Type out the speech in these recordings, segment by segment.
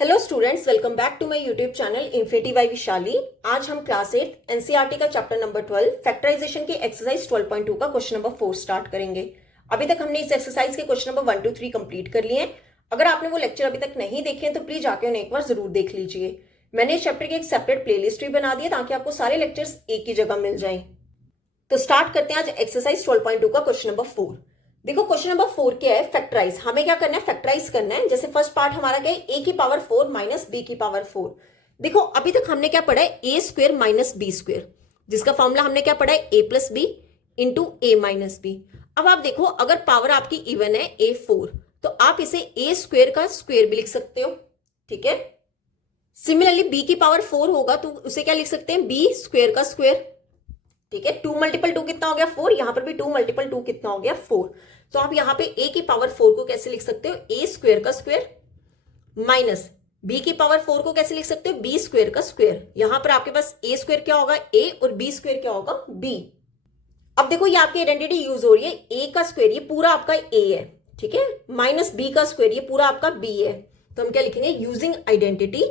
Hello students, welcome back to my YouTube channel infinity by Vishali. आज हम class 8 NCERT का chapter number 12 factorization की एक्सरसाइज 12.2 का क्वेश्चन नंबर 4 स्टार्ट करेंगे। अभी तक हमने इस एक्सरसाइज के क्वेश्चन नंबर 1 2 3 कंप्लीट कर लिए हैं। अगर आपने वो लेक्चर अभी तक नहीं देखे हैं तो प्लीज जाके उन्हें एक बार जरूर देख लीजिए। मैंने इस चैप्टर की एक सेपरेट प्लेलिस्ट भी बना दी है ताकि आपको सारे लेक्चर्स एक ही जगह मिल जाए। तो स्टार्ट करते हैं आज एक्सरसाइज 12.2 का क्वेश्चन नंबर 4। देखो क्वेश्चन नंबर 4 क्या है, फैक्टराइज। हमें क्या करना है, फैक्टराइज करना है। जैसे फर्स्ट पार्ट हमारा क्या है, ए की पावर 4 माइनस बी की पावर 4। देखो अभी तक हमने क्या पढ़ा है, A square minus B square, जिसका फॉर्मूला हमने क्या पढ़ा है, A plus B into A minus b. अब आप देखो अगर पावर आपकी इवन है ए 4 तो आप इसे ए स्क्वेयर का स्क्वेयर भी लिख सकते हो, ठीक है। सिमिलरली बी की पावर 4 होगा तो उसे क्या लिख सकते हैं, बी स्क्वेयर का स्क्वेयर, ठीक है। 2 मल्टीपल 2 कितना हो गया, 4। यहां पर भी 2 मल्टीपल 2 कितना हो गया, 4। तो आप यहां पे a की पावर 4 को कैसे लिख सकते हो, a स्क्वेयर का स्क्वेयर माइनस b की पावर 4 को कैसे लिख सकते हो, b स्क्वेयर का स्क्वेयर। यहां पर आपके पास a स्क्वेयर क्या होगा, a, और b स्क्वेयर क्या होगा, b। अब देखो ये आपकी आइडेंटिटी यूज हो रही है, a का स्क्वेयर ये पूरा आपका a है, ठीक है, माइनस b का स्क्वेयर ये पूरा आपका b है। तो हम क्या लिखेंगे, यूजिंग आइडेंटिटी,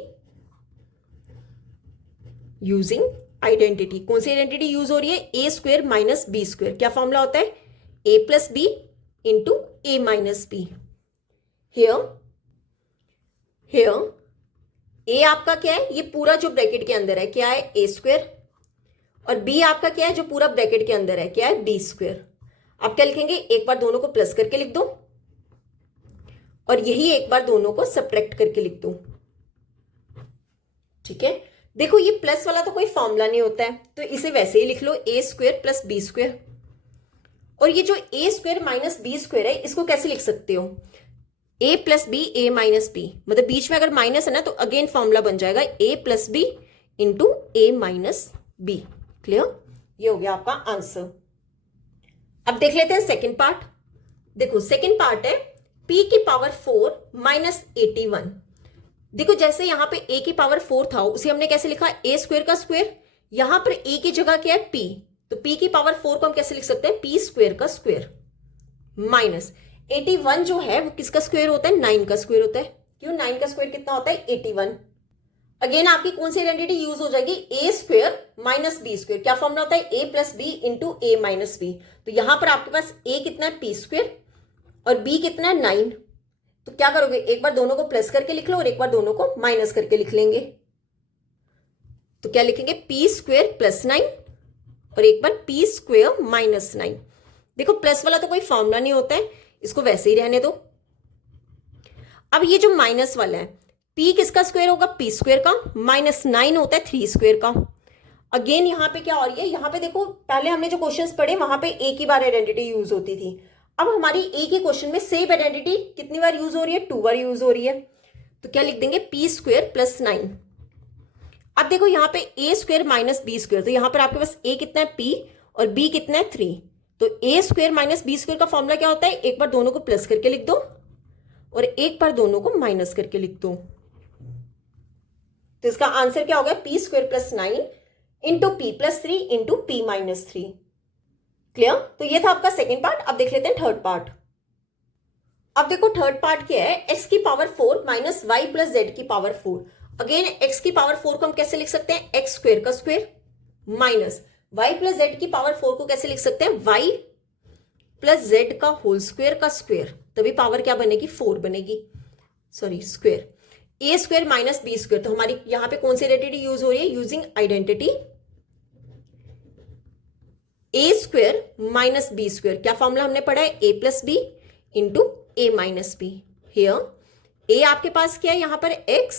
यूजिंग आइडेंटिटी। कौन सी आइडेंटिटी यूज हो रही है, A square minus B square. क्या फॉर्मूला होता है, A plus B into A minus B. Here A आपका क्या है, ये पूरा जो ब्रैकेट के अंदर है क्या है, ए स्क्वेयर, और बी आपका क्या है, जो पूरा ब्रैकेट के अंदर है क्या है, बी स्क्वेयर। आप क्या लिखेंगे, एक बार दोनों को प्लस करके लिख दो और यही एक बार दोनों को सब्ट्रैक्ट करके लिख दो, ठीक है। देखो ये प्लस वाला तो कोई फॉर्मूला नहीं होता है तो इसे वैसे ही लिख लो, ए स्क्वेयर प्लस बी स्क्वेयर। और ये जो ए स्क्वेयर माइनस बी स्क्वेयर है इसको कैसे लिख सकते हो, ए प्लस बी ए माइनस बी, मतलब बीच में अगर माइनस है ना तो अगेन फॉर्मूला बन जाएगा ए प्लस बी इंटू ए माइनस बी। क्लियर, ये हो गया आपका आंसर। अब देख लेते हैं सेकेंड पार्ट। देखो सेकेंड पार्ट है p की पावर 4 माइनस 81। देखो जैसे यहां पे a की पावर 4 था उसे हमने कैसे लिखा, a स्क्वेयर का स्क्वेयर। यहां पर a की जगह क्या है, p, तो p की पावर 4 को हम कैसे लिख सकते हैं, p स्क्वेयर का स्क्वेयर माइनस 81 जो है वो किसका स्क्वेयर होता है, 9 का स्क्वेयर होता है। क्यों, 9 का स्क्वेयर कितना होता है, 81। अगेन आपकी कौन सी आइडेंटिटी यूज हो जाएगी, ए स्क्वेयर माइनस बी स्क्वेयर। क्या फॉर्मूला होता है, A plus B into A minus B. तो यहां पर आपके पास a कितना है, p स्क्वेयर, और b कितना है, 9। तो क्या करोगे, एक बार दोनों को प्लस करके लिख लो और एक बार दोनों को माइनस करके लिख लेंगे। तो क्या लिखेंगे, p स्क्वेयर प्लस 9 और एक बार p स्क्वेयर माइनस 9। देखो प्लस वाला तो कोई फॉर्मूला नहीं होता है, इसको वैसे ही रहने दो। अब ये जो माइनस वाला है, p किसका स्क्वायर होगा, p स्क्वायर का, माइनस 9 होता है 3 स्क्वायर का। अगेन यहां पे क्या हो रही है, यहां पे देखो पहले हमने जो क्वेश्चंस पढ़े वहां पे एक ही बार आइडेंटिटी यूज होती थी। अब हमारी एक ही क्वेश्चन में सेम आइडेंटिटी कितनी बार यूज हो रही है, 2 बार यूज हो रही है। तो क्या लिख देंगे, p स्क्वायर प्लस 9। अब देखो यहाँ पे a square minus b square, तो यहां पर आपके पास a कितना है, p, और b कितना है, 3। तो a square minus b square का फॉर्मूला क्या होता है, एक बार दोनों को प्लस करके लिख दो और एक बार दोनों को माइनस करके लिख दो। तो इसका आंसर क्या हो गया, p square plus 9 into P plus 3 into P minus 3। Clear, तो ये था आपका सेकेंड पार्ट। अब देख लेते हैं थर्ड पार्ट। अब देखो थर्ड पार्ट क्या है, x की power 4 minus y plus z की पावर 4। अगेन x की पावर 4 को हम कैसे लिख सकते हैं, x स्क्वेयर का square minus y plus z की पावर 4 को कैसे लिख सकते हैं, y प्लस जेड का होल स्क्वेयर का स्क्वेयर। तभी पावर क्या बनेगी, 4 बनेगी, sorry square. A square minus B square, तो हमारी यहां पे कौन सी आइडेंटिटी यूज हो रही है, यूजिंग आइडेंटिटी ए स्क्वेयर माइनस बी स्क्वेयर। क्या फॉर्मूला हमने पढ़ा है, A plus B into A minus B. Here A आपके पास क्या है, यहां पर x,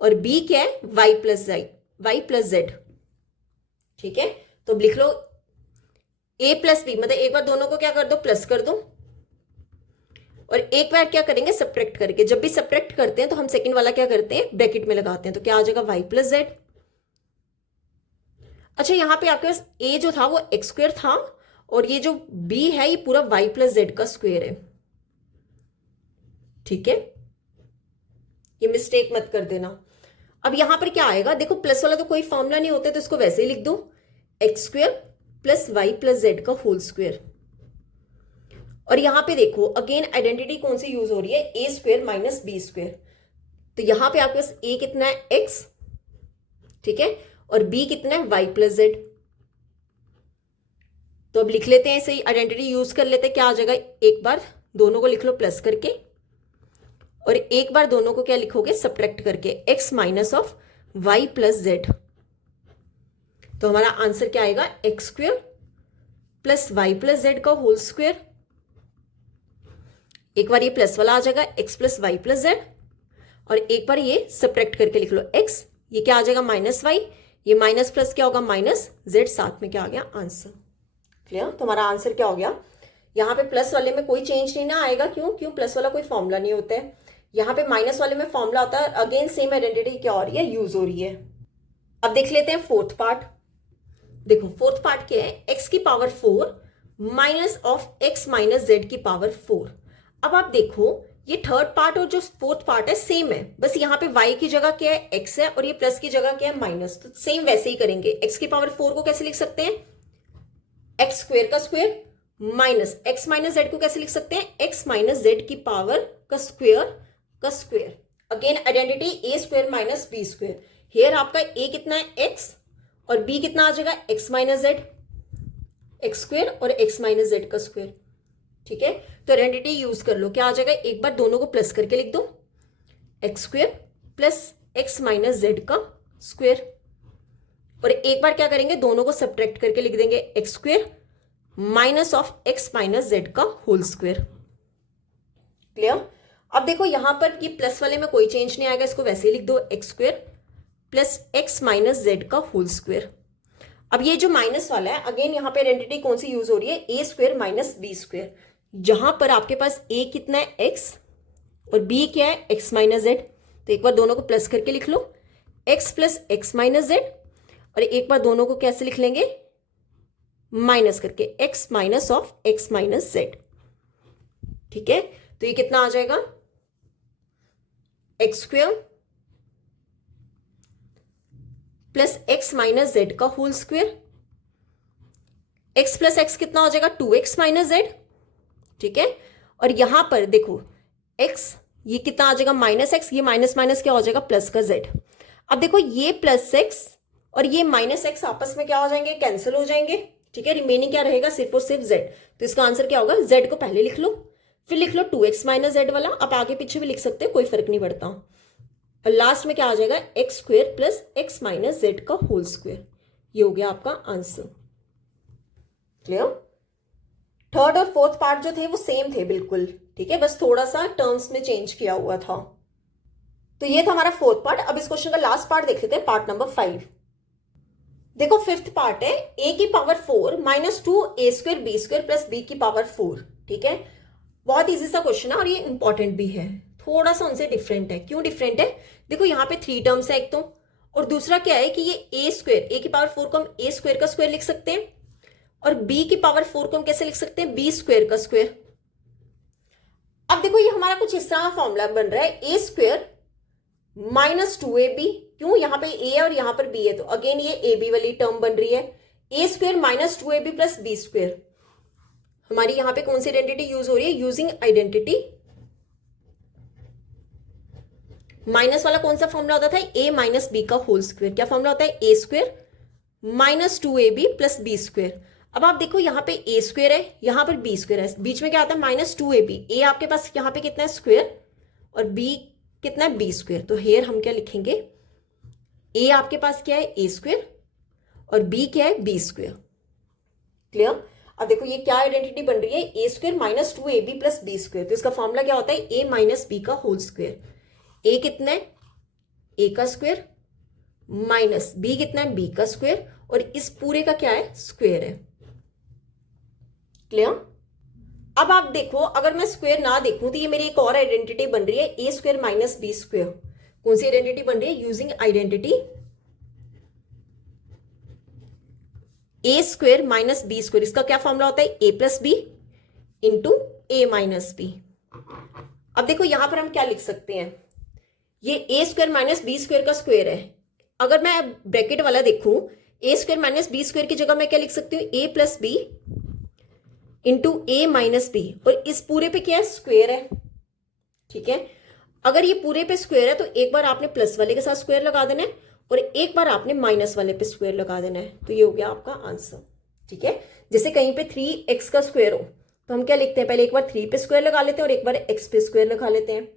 और b क्या है, y प्लस जेड, ठीक है। तो अब लिख लो a प्लस बी, मतलब एक बार दोनों को क्या कर दो, प्लस कर दो, और एक बार क्या करेंगे, सब्ट्रैक्ट करके। जब भी सब्ट्रैक्ट करते हैं तो हम सेकंड वाला क्या करते हैं, ब्रैकेट में लगाते हैं। तो क्या आ जाएगा, y प्लस जेड। अच्छा यहां पे आपके पास a जो था वो x स्क्वेयर था और ये जो b है ये पूरा y प्लस जेड का स्क्वेयर है, ठीक है, ये मिस्टेक मत कर देना। अब यहां पर क्या आएगा, देखो प्लस वाला तो कोई फॉर्मूला नहीं होता तो इसको वैसे ही लिख दो, x square plus y plus z का होल स्क्वेयर। और यहां पे देखो अगेन आइडेंटिटी कौन सी यूज हो रही है, A square minus B square. तो यहां पे आपके पास ए कितना है एक्स, ठीक है, और बी कितना है वाई प्लस जेड। तो अब लिख लेते हैं, ऐसे ही आइडेंटिटी यूज कर लेते हैं। क्या आ जाएगा, एक बार दोनों को लिख लो प्लस करके, और एक बार दोनों को क्या लिखोगे सब्ट्रैक्ट करके, x minus of y plus z. तो हमारा आंसर क्या आएगा, x square plus y plus z का होल स्क्वेयर। एक बार ये प्लस वाला आ जाएगा x plus y plus z, और एक बार ये सब्ट्रैक्ट करके लिख लो एक्स, ये क्या आ जाएगा माइनस वाई, ये माइनस प्लस क्या होगा माइनस जेड, साथ में क्या आ गया आंसर। क्लियर। तो हमारा आंसर क्या हो गया, यहाँ पे प्लस वाले में कोई चेंज नहीं ना आएगा, क्यों प्लस वाला कोई फॉर्मूला नहीं होता है, यहाँ पे माइनस वाले में फॉर्मूला होता है। अगेन सेम आइडेंटिटी क्या हो रही है, यूज हो रही है। अब देख लेते हैं फोर्थ पार्ट। देखो फोर्थ पार्ट क्या है, एक्स की power 4 minus of X minus z की पावर 4। अब आप देखो ये थर्ड पार्ट और जो फोर्थ पार्ट है सेम है, बस यहाँ पे y की जगह क्या है x है, और ये प्लस की जगह क्या है माइनस। तो सेम वैसे ही करेंगे। x की पावर 4 को कैसे लिख सकते हैं, एक्स स्क्वेयर का square, minus x minus z को कैसे लिख सकते हैं, एक्स माइनस जेड की पावर का square. Again identity A square minus B square. Here आपका a कितना है x, और b कितना आ जाएगा x minus Z, x square और एक्स माइनस जेड का स्क्वेयर। ठीक है, तो आइडेंटिटी यूज कर लो। क्या आ जाएगा, एक बार दोनों को प्लस करके लिख दो, x square plus X minus Z का स्क्वेयर, और एक बार क्या करेंगे दोनों को सब्ट्रैक्ट करके लिख देंगे, x square minus of X minus Z का होल स्क्वेयर। क्लियर। अब देखो यहां पर ये प्लस वाले में कोई चेंज नहीं आएगा, इसको वैसे ही लिख दो, x square plus X minus Z का होल स्क्वेयर। अब ये जो माइनस वाला है, अगेन यहाँ पे आइडेंटिटी कौन सी यूज हो रही है, A square minus B square, जहां पर आपके पास ए कितना है एक्स और बी क्या है एक्स माइनस जेड। तो एक बार दोनों को प्लस करके लिख लो, X plus X minus Z, और एक बार दोनों को कैसे लिख लेंगे, माइनस करके, x minus of X minus Z. ठीक है, तो ये कितना आ जाएगा, X square plus X minus Z का whole square. X plus X कितना हो जाएगा, 2x माइनस जेड। ठीक है, और यहां पर देखो x ये कितना आ जाएगा माइनस एक्स, ये माइनस माइनस क्या हो जाएगा प्लस का z। अब देखो ये प्लस एक्स और ये माइनस एक्स आपस में क्या हो जाएंगे, कैंसिल हो जाएंगे। ठीक है, रिमेनिंग क्या रहेगा, सिर्फ और सिर्फ z। तो इसका आंसर क्या होगा, z को पहले लिख लो, फिर लिख लो 2x माइनस जेड वाला, आप आगे पीछे भी लिख सकते हो, कोई फर्क नहीं पड़ता। और लास्ट में क्या आ जाएगा, X square plus X minus Z का होल स्क्वेयर। ये हो गया आपका आंसर। क्लियर। थर्ड और फोर्थ पार्ट जो थे वो सेम थे बिल्कुल। ठीक है, बस थोड़ा सा टर्म्स में चेंज किया हुआ था। तो ये था हमारा फोर्थ पार्ट। अब इस क्वेश्चन का लास्ट पार्ट देख लेते हैं, पार्ट नंबर 5। देखो फिफ्थ पार्ट है, a की power 4 minus 2a square b square plus b की पावर 4। ठीक है, बहुत इजी सा क्वेश्चन है और ये इंपॉर्टेंट भी है, थोड़ा सा उनसे डिफरेंट है। क्यों डिफरेंट है, देखो यहाँ पे 3 टर्म्स है एक तो, और दूसरा क्या है कि ये a स्क्वेयर, a की पावर 4 को हम a स्क्वेयर का स्क्वेयर लिख सकते हैं, और b की पावर 4 को हम कैसे लिख सकते हैं, b स्क्वेयर का स्क्वेयर। अब देखो ये हमारा कुछ इस तरह फॉर्मूला बन रहा है, a स्क्वेयर माइनस 2ab। क्यों, यहाँ पे a है और यहाँ पर b है, तो अगेन ये ab वाली टर्म बन रही है, a square minus 2ab plus b square. हमारी यहाँ पे कौन सी आइडेंटिटी यूज हो रही है, यूजिंग आइडेंटिटी। माइनस वाला कौन सा फॉर्मूला होता था, a माइनस बी का होल स्क्वेयर। क्या फॉर्मूला होता है, a square minus 2ab plus b square. अब आप देखो यहाँ पे a स्क्वेयर है, यहाँ पर b स्क्वेयर है, बीच में क्या आता है माइनस 2ab। a आपके पास यहाँ पे कितना है स्क्वेयर, और b कितना है b स्क्वेयर। तो हेयर हम क्या लिखेंगे, a आपके पास क्या है a स्क्वेयर और b क्या है b स्क्वेयर। क्लियर। अब देखो ये क्या आइडेंटिटी बन रही है, a square minus 2ab plus b square. तो इसका फॉर्मूला क्या होता है, a माइनस b का होल स्क्वेयर। a कितना है, a का स्क्वेयर माइनस b कितना है, b का स्क्वेयर, और इस पूरे का क्या है, स्क्वेयर है। क्लियर। अब आप देखो अगर मैं स्क्वेयर ना देखूं तो ये मेरी एक और आइडेंटिटी बन रही है, a square minus B square. कौन सी आइडेंटिटी बन रही है, using identity a square minus B square. इसका क्या फॉर्मूला होता है, a plus B into A minus b. अब देखो यहां पर हम क्या लिख सकते हैं, ये a square minus B square का स्क्वेयर है। अगर मैं ब्रैकेट वाला देखूं, a square minus B square की जगह मैं क्या लिख सकती हूँ, a plus B into A minus b, और इस पूरे पे क्या है, स्क्वेयर है। ठीक है, अगर ये पूरे पे स्क्वायर है तो एक बार आपने प्लस वाले के साथ स्क्वायर लगा देना है और एक बार आपने माइनस वाले पे स्क्वायर लगा देना है, तो ये हो गया आपका आंसर। ठीक है, जैसे कहीं पे 3x का स्क्वायर हो तो हम क्या लिखते हैं, पहले एक बार 3 पे स्क्वायर लगा लेते हैं और एक बार x पे स्क्वायर लगा लेते हैं।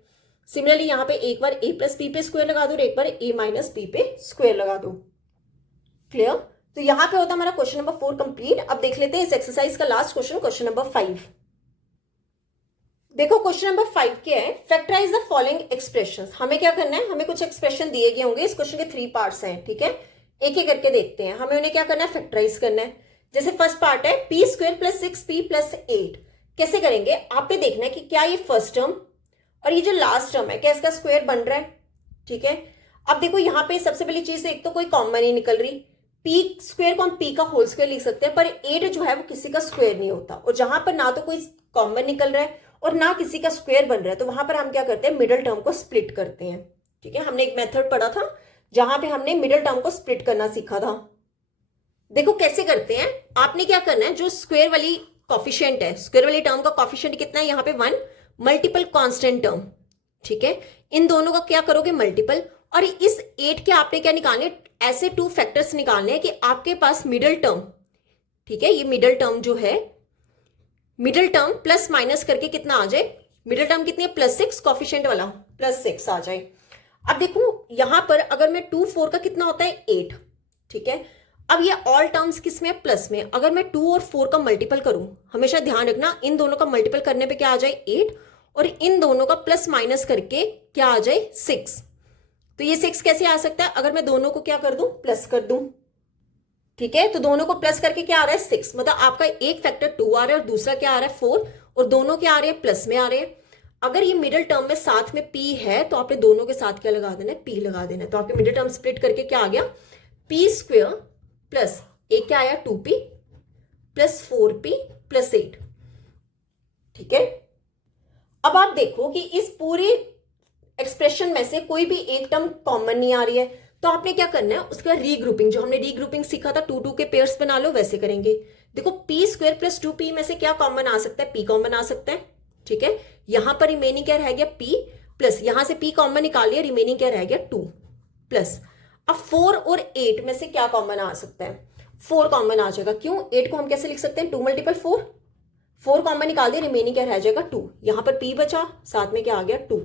सिमिलरली यहाँ पे एक बार a प्लस बी पे स्क्वायर लगा दो और एक बार a माइनस बी पे स्क्वायर लगा दो। क्लियर? तो यहाँ पे होता हमारा क्वेश्चन नंबर 4 कंप्लीट। अब देख लेते हैं इस एक्सरसाइज का लास्ट क्वेश्चन, क्वेश्चन नंबर 5। देखो क्वेश्चन नंबर 5 क्या है, फैक्टराइज द फॉलोइंग एक्सप्रेशंस। हमें क्या करना है, हमें कुछ एक्सप्रेशन दिए गए होंगे, इस क्वेश्चन के 3 पार्ट्स हैं। ठीक है, एक एक करके देखते हैं, हमें उन्हें क्या करना है, फैक्टराइज करना है। जैसे फर्स्ट पार्ट है P square plus 6p plus 8। कैसे करेंगे, आपने देखना है कि क्या ये फर्स्ट टर्म और ये जो लास्ट टर्म है क्या इसका स्क्वायर बन रहा है। ठीक है, अब देखो यहाँ पे सबसे पहली चीज एक तो कोई कॉमन नहीं निकल रही, पी स्क्वायर को हम पी का होल स्क्वायर लिख सकते हैं, पर 8 जो है वो किसी का स्क्वायर नहीं होता। और जहां पर ना तो कोई कॉमन निकल रहा है और ना किसी का स्क्वायर बन रहा है, तो वहां पर हम क्या करते हैं, मिडिल टर्म को स्प्लिट करते हैं। ठीक है, हमने एक मेथड पढ़ा था जहां पे हमने मिडिल टर्म को स्प्लिट करना सीखा था। देखो कैसे करते हैं, आपने क्या करना है, जो स्क्वायर वाली कॉफिशिएंट है, स्क्वायर वाली टर्म का कॉफिशिएंट कितना है, यहाँ पे 1 मल्टीपल कांस्टेंट टर्म। ठीक है, इन दोनों का क्या करोगे, मल्टीपल। और इस 8 के आपने क्या निकालने, ऐसे 2 फैक्टर्स निकालने हैं कि आपके पास मिडिल टर्म, ठीक है, ये मिडिल टर्म जो है, मिडिल टर्म प्लस माइनस करके कितना आ जाए, मिडिल टर्म कितनी है, +6, कॉफिशिएंट वाला +6 आ जाए। अब देखो यहां पर अगर मैं 2 4 का कितना होता है 8। ठीक है, अब ये ऑल टर्म्स किस में, प्लस में। अगर मैं 2 और 4 का मल्टीपल करूं, हमेशा ध्यान रखना इन दोनों का मल्टीपल करने पे क्या आ जाए 8 और इन दोनों का प्लस माइनस करके क्या आ जाए 6। तो ये 6 कैसे आ सकता है, अगर मैं दोनों को क्या कर दूं, प्लस कर दूं। ठीक है, तो दोनों को प्लस करके क्या आ रहा है 6, मतलब आपका एक फैक्टर 2 आ रहा है और दूसरा क्या आ रहा है 4, और दोनों क्या आ रहे हैं, प्लस में आ रहे हैं। अगर ये मिडिल टर्म में साथ में p है तो आपने दोनों के साथ क्या लगा देना है, p लगा देना है। तो आपके मिडिल टर्म स्प्लिट करके क्या आ गया, p स्क्वायर प्लस एक क्या आया 2p प्लस 4p प्लस 8। ठीक है, अब आप देखो कि इस पूरे एक्सप्रेशन में से कोई भी एक टर्म कॉमन नहीं आ रही है, तो आपने क्या करना है, उसका रीग्रुपिंग, जो हमने रीग्रुपिंग सीखा था 2 2 के पेयर्स बना लो, वैसे करेंगे। देखो p स्क्वायर प्लस 2p में से क्या कॉमन आ सकता है, p कॉमन आ सकता है। ठीक है, यहां पर रिमेनिंग क्या रह गया p प्लस, यहां से p कॉमन निकाल लिया, रिमेनिंग क्या रह गया 2 प्लस। अब 4 और 8 में से क्या कॉमन आ सकता है, 4 कॉमन आ जाएगा। क्यों, 8 को हम कैसे लिख सकते हैं, 2 मल्टीपल 4, 4 कॉमन निकाल दिया, रिमेनिंग क्या रह जाएगा 2। यहां पर p बचा, साथ में क्या आ गया 2।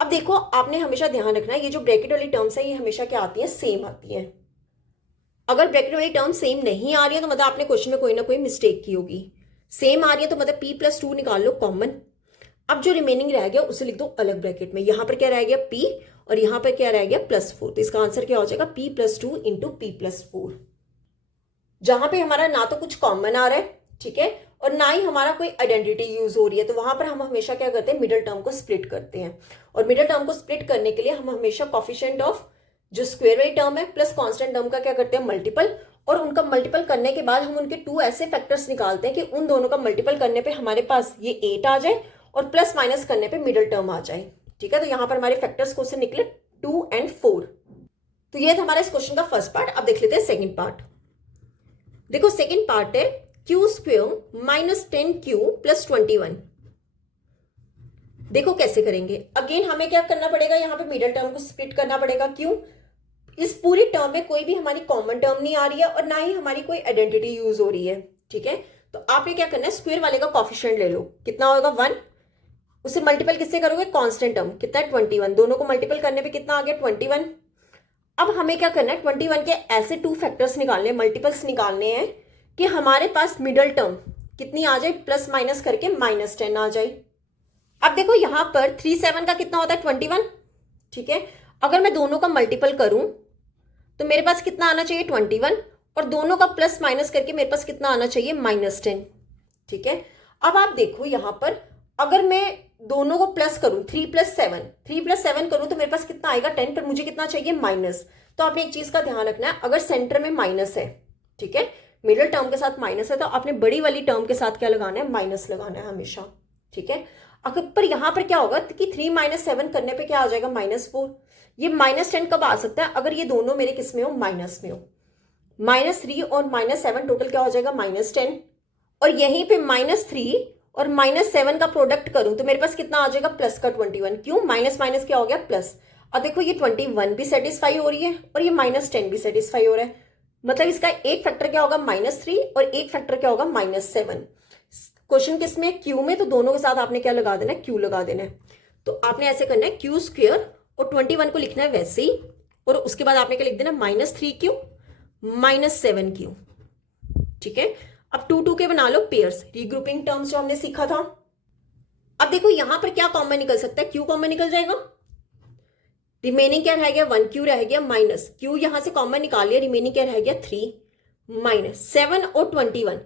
अब देखो आपने हमेशा ध्यान रखना है, ये जो ब्रैकेट वाली टर्म्स है ये हमेशा क्या आती है, सेम आती है। अगर ब्रैकेट वाली टर्म सेम नहीं आ रही है तो मतलब आपने क्वेश्चन में कोई ना कोई मिस्टेक की होगी। सेम आ रही है तो मतलब p प्लस 2 निकाल लो कॉमन। अब जो रिमेनिंग रह गया उसे लिख दो अलग ब्रैकेट में, यहां पर क्या रह गया p और यहां पर क्या रह गया +4। तो इसका आंसर क्या हो जाएगा, p plus 2 into p plus 4। जहां पे हमारा ना तो कुछ कॉमन आ रहा है, ठीक है, और ना ही हमारा कोई आइडेंटिटी यूज हो रही है, तो वहां पर हम हमेशा क्या करते हैं, मिडिल टर्म को स्प्लिट करते हैं। और मिडिल टर्म को स्प्लिट करने के लिए हम हमेशा कॉफिशिएंट ऑफ जो स्क्वायर वाली टर्म है प्लस कांस्टेंट टर्म का क्या करते हैं, मल्टीपल। और उनका मल्टीपल करने के बाद हम उनके 2 ऐसे फैक्टर्स निकालते हैं कि उन दोनों का मल्टीपल करने पे हमारे पास ये 8 आ जाए और प्लस माइनस करने पे मिडिल टर्म आ जाए। ठीक है, तो यहां पर हमारे फैक्टर्स को से निकले 2 और 4। तो ये था हमारा इस क्वेश्चन का फर्स्ट पार्ट। अब देख लेते हैं सेकेंड पार्ट। देखो सेकेंड पार्ट है Q square minus 10q plus 21। देखो कैसे करेंगे, अगेन हमें क्या करना पड़ेगा, यहाँ पे मिडिल टर्म को स्प्लिट करना पड़ेगा। क्यों, इस पूरी टर्म में कोई भी हमारी कॉमन टर्म नहीं आ रही है और ना ही हमारी कोई आइडेंटिटी यूज हो रही है। ठीक है, तो आपने क्या करना है, स्क्वायर वाले का कॉफिशिएंट ले लो, कितना होगा 1, उसे मल्टीपल किससे करोगे, कांस्टेंट टर्म कितना है 21, दोनों को मल्टीपल करने पे कितना आ गया 21। अब हमें क्या करना है, 21 के ऐसे 2 फैक्टर्स निकालने, मल्टीपल्स निकालने हैं कि हमारे पास मिडिल टर्म कितनी आ जाए, प्लस माइनस करके -10 आ जाए। अब देखो यहां पर 3 7 का कितना होता है 21। ठीक है, अगर मैं दोनों का मल्टीपल करूं तो मेरे पास कितना आना चाहिए 21, और दोनों का प्लस माइनस करके मेरे पास कितना आना चाहिए -10। ठीक है, अब आप देखो यहां पर अगर मैं दोनों को प्लस करूं 3 + 7 करूं तो मेरे पास कितना आएगा 10, पर मुझे कितना चाहिए माइनस। तो आपने एक चीज का ध्यान रखना है, अगर सेंटर में माइनस है, ठीक है, मिडिल टर्म के साथ माइनस है, तो आपने बड़ी वाली टर्म के साथ क्या लगाना है, माइनस लगाना है हमेशा। ठीक है, अगर पर यहां पर क्या होगा कि 3 - 7 करने पे क्या आ जाएगा -4। ये -10 कब आ सकता है, अगर ये दोनों मेरे किस में हो, माइनस में हो। -3 और -7 टोटल क्या हो जाएगा -10, और यहीं पे -3 और -7 का प्रोडक्ट करूं तो मेरे पास कितना आ जाएगा, प्लस का 21। क्यों, माइनस माइनस क्या हो गया, प्लस। अब देखो ये 21 भी सेटिस्फाई हो रही है और ये -10 भी सेटिस्फाई हो रहा है, मतलब इसका एक फैक्टर क्या होगा, -3 और एक फैक्टर क्या होगा, -7। क्वेश्चन किस में, क्यू में, तो दोनों के साथ आपने क्या लगा देना है, क्यू लगा देना है। तो आपने ऐसे करना है, क्यू स्क्वायर और 21 को लिखना है वैसे ही, और उसके बाद आपने क्या लिख देना, -3Q -7Q। ठीक है, अब 2 के बना लो पेयर्स, रीग्रुपिंग टर्म्स जो हमने सीखा था। अब देखो यहां पर क्या कॉमन निकल सकता है, क्यू कॉमन निकल जाएगा, रिमेनिंग क्या रह गया, 1Q रह गया, माइनस क्यू यहां से कॉमन निकाल लिया, रिमेनिंग क्या रह गया, 3 -7 और 21।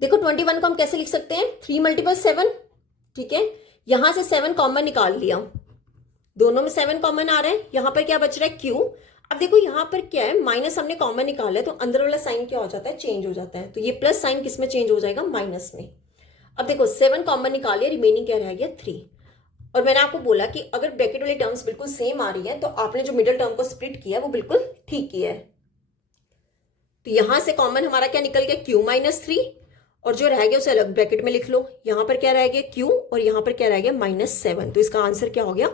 देखो 21 को हम कैसे लिख सकते हैं, 3 × 7। ठीक है, यहां से 7 कॉमन निकाल लिया, दोनों में 7 कॉमन आ रहा है, यहां पर क्या बच रहा है, क्यू। अब देखो यहां पर क्या है, माइनस हमने कॉमन निकाला है, तो अंदर वाला साइन क्या हो जाता है, चेंज हो जाता है, तो ये प्लस साइन किस में चेंज हो जाएगा, माइनस में। अब देखो 7 कॉमन निकालिए, रिमेनिंग क्या रह गया, 3। और मैंने आपको बोला कि अगर ब्रैकेट वाली टर्म्स बिल्कुल सेम आ रही है तो आपने जो मिडिल टर्म को स्प्लिट किया है वो बिल्कुल ठीक किया है। तो यहां से कॉमन हमारा क्या निकल गया, Q -3, और जो रह गया उसे अलग ब्रैकेट में लिख लो, यहां पर क्या रह गया, Q, और यहां पर क्या रह गया, -7। तो इसका आंसर क्या हो गया,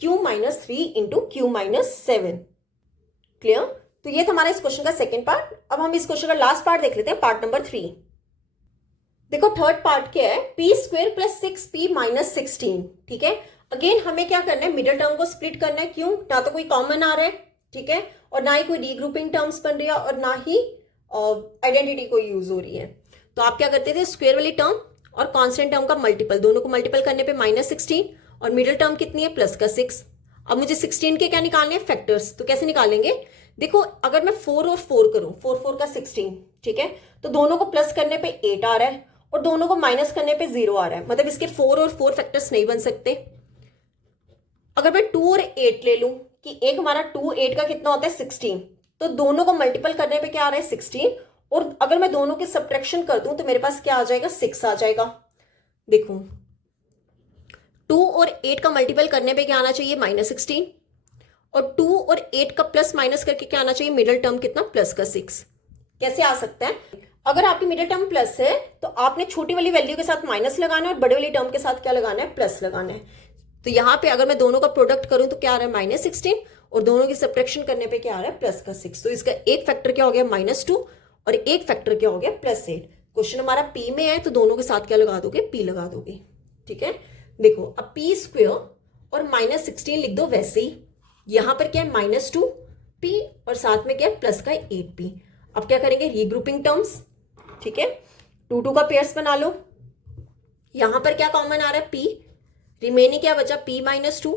Q -3 × Q -7। क्लियर। तो ये था हमारा इस क्वेश्चन का सेकंड पार्ट। अब हम इस क्वेश्चन का लास्ट पार्ट देख लेते हैं, पार्ट नंबर 3। देखो थर्ड पार्ट क्या है, p² + 6p - 16। ठीक है, अगेन हमें क्या करना है, मिडिल टर्म को स्प्लिट करना है, क्यों, ना तो कोई कॉमन आ रहा है, ठीक है, और ना ही कोई रीग्रुपिंग टर्म्स बन रही है, और ना ही आइडेंटिटी कोई यूज हो रही है। तो आप क्या करते थे, स्क्वायर वाली टर्म और कांस्टेंट टर्म का मल्टीपल, दोनों को मल्टीपल करने पे -16, और मिडिल टर्म कितनी है, प्लस का 6। अब मुझे 16 के क्या निकालने हैं, फैक्टर्स, तो कैसे निकालेंगे, देखो अगर मैं 4 और 4 करूं, 4 4 का 16, ठीक है, तो दोनों को प्लस करने पे 8 आ रहा है और दोनों को माइनस करने पे 0 आ रहा है, मतलब इसके 4 और 4 फैक्टर्स नहीं बन सकते। अगर मैं 2 और 8 ले लूं कि एक हमारा 2 8 का कितना होता है, 16, तो दोनों को मल्टीपल करने पे क्या आ रहा है, 16, और अगर मैं दोनों की सब्ट्रैक्शन कर दूं तो मेरे पास क्या आ जाएगा, 6 आ जाएगा। देखो 2 और 8 का मल्टीपल करने पे क्या आना चाहिए, -16, और 2 और 8 का प्लस माइनस करके क्या आना चाहिए, मिडिल टर्म कितना, प्लस का 6। कैसे आ सकता है, अगर आपकी मिडिल टर्म प्लस है तो आपने छोटी वाली वैल्यू के साथ माइनस लगाना है और बड़े वाली टर्म के साथ क्या लगाना है, प्लस लगाना है। तो यहां पे अगर मैं दोनों का प्रोडक्ट करूं तो क्या आ रहा है, -16, और दोनों की सब्ट्रैक्शन करने पे क्या आ रहा है, प्लस का 6। तो इसका एक फैक्टर क्या हो गया, -2, और एक फैक्टर क्या हो गया, +8। क्वेश्चन हमारा पी में है तो दोनों के साथ क्या लगा दोगे, पी लगा दोगे। ठीक है, देखो अब p² और -16 लिख दो वैसे ही, यहां पर क्या है, -2p और साथ में क्या है, प्लस का 8p। अब क्या करेंगे, रीग्रुपिंग टर्म्स, ठीक है, 2 2 का पेयर्स बना लो, यहां पर क्या कॉमन आ रहा है, p, रिमेनिंग क्या बचा, p -2।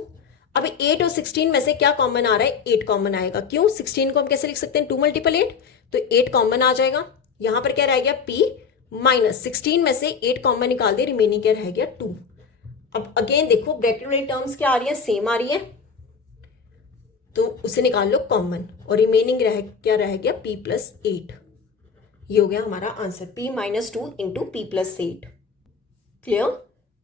अब 8 और 16 में से क्या कॉमन आ रहा है, 8 कॉमन आएगा, क्यों, 16 को हम कैसे लिख सकते हैं, 2 × 8, तो 8 कॉमन आ जाएगा। यहां पर क्या रह गया, p -16 में से 8 कॉमन निकाल दे, रिमेनिंग क्या रह गया, 2। अब अगेन देखो ब्रैकेट वाली टर्म्स क्या आ रही है, सेम आ रही है, तो उसे निकाल लो कॉमन, और रिमेनिंग क्या रह गया, p + 8। ये हो गया हमारा आंसर, p -2 × p + 8। क्लियर।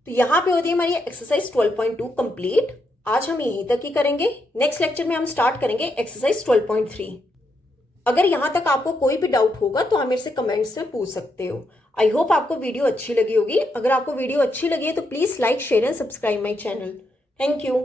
तो यहां पे होती है हमारी एक्सरसाइज 12.2 कंप्लीट। आज हम यहीं तक ही करेंगे, नेक्स्ट लेक्चर में हम स्टार्ट करेंगे एक्सरसाइज 12.3। अगर यहां तक आपको कोई भी डाउट होगा तो आप मेरे से कमेंट्स में पूछ सकते हो। आई होप आपको वीडियो अच्छी लगी होगी। अगर आपको वीडियो अच्छी लगी है तो please like, share and subscribe my channel. Thank you.